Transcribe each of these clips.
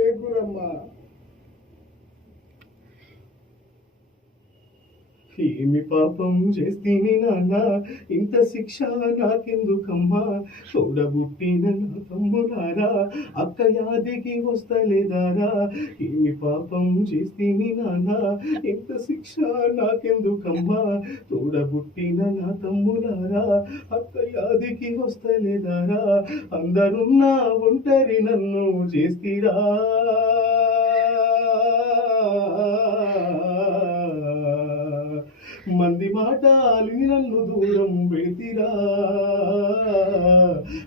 ఏడుగురమ్మా. ఏమి పాపం చేస్తేనే నాన్న? ఇంత శిక్ష నాకెందుకమ్మా? చూడబుట్టిన నా తమ్ముడారా అక్క యాదికి వస్తలేదారా? ఏమి పాపం చేస్తేనే నాన్న? ఇంత శిక్ష నాకెందుకమ్మా? చూడబుట్టిన నా తమ్ముడారా అక్క యాదికి వస్తలేదారా? అందరున్నా ఒంటరి నన్ను చేస్తీరా? మంది మాటలు నన్ను దూరం పెడితిరా.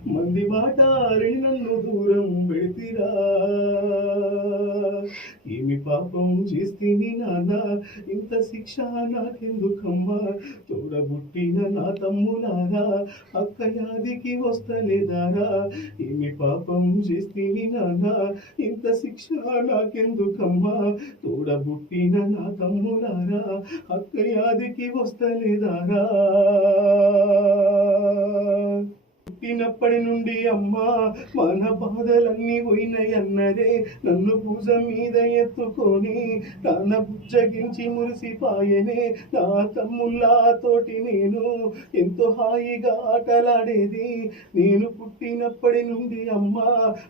మంది మాటలు నన్ను దూరం పెడితిరా. పాపం చేస్తేనే నాన్న ఇంత శిక్ష నాకెందుకమ్మా? తోడబుట్టిన నా తమ్ములారా అక్క యాదికి వస్తలేదారా? ఏమి పాపం చేస్తేనే నాన్న ఇంత శిక్ష నాకెందుకమ్మా? తోడబుట్టిన నా తమ్ములారా అక్క యాదికి వస్తలేదారా? పుట్టినప్పటి నుండి అమ్మా మన బాధలన్నీ పోయినాయన్నదే నన్ను పూజ మీద ఎత్తుకొని తన బుజ్జగించి మురిసిపాయనే నా తమ్ముళ్ళతోటి తోటి నేను ఎంతో హాయిగా ఆటలాడేది. నేను పుట్టినప్పటి నుండి అమ్మా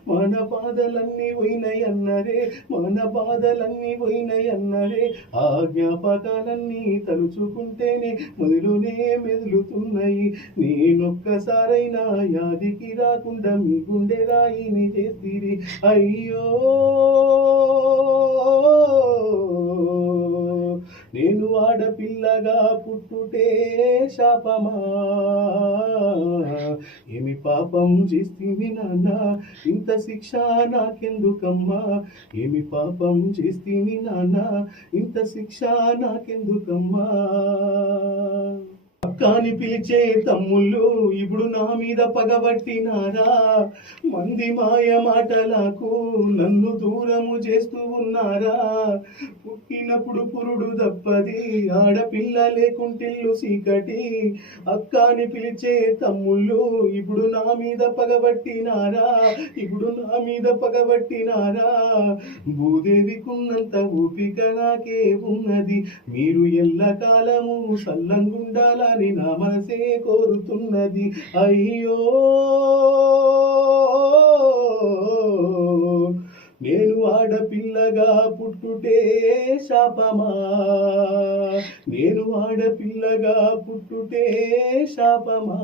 మన బాధలన్నీ పోయినాయన్నరే మన బాధలన్నీ పోయినాయన్నరే ఆ జ్ఞాపకాలన్నీ తలుచుకుంటేనే మొదలునే మెదులుతున్నాయి. నేనొక్కసారైనా యాదికి రాకుండా మీ గుండె రాయిని చేసిరి. అయ్యో! నేను ఆడపిల్లగా పుట్టుటే శాపమా? ఏమి పాపం చేస్తుంది నాన్న? ఇంత శిక్ష నాకెందుకమ్మా? ఏమి పాపం చేస్తుంది నాన్న? ఇంత శిక్ష నాకెందుకమ్మా? కాని పిలిచే తమ్ముళ్ళు ఇప్పుడు నా మీద పగబట్టినారా? మంది మాయ మాటలకు నన్ను దూరము చేస్తూ ఉన్నారా? పుట్టినప్పుడు పురుడు తప్పది. ఆడపిల్ల లేకుంటిల్లు సీకటి. అక్కని పిలిచే తమ్ముళ్ళు ఇప్పుడు నా మీద పగబట్టినారా ఇప్పుడు నా మీద పగబట్టినారా భూదేవికున్నంత ఓపిక నాకే ఉన్నది. మీరు ఎల్లకాలము సల్లంగుండాలని నా మనసే కోరుతున్నది. అయ్యో! నేను ఆడపిల్లగా పుట్టుటే శాపమా? నేను ఆడపిల్లగా పుట్టుటే శాపమా?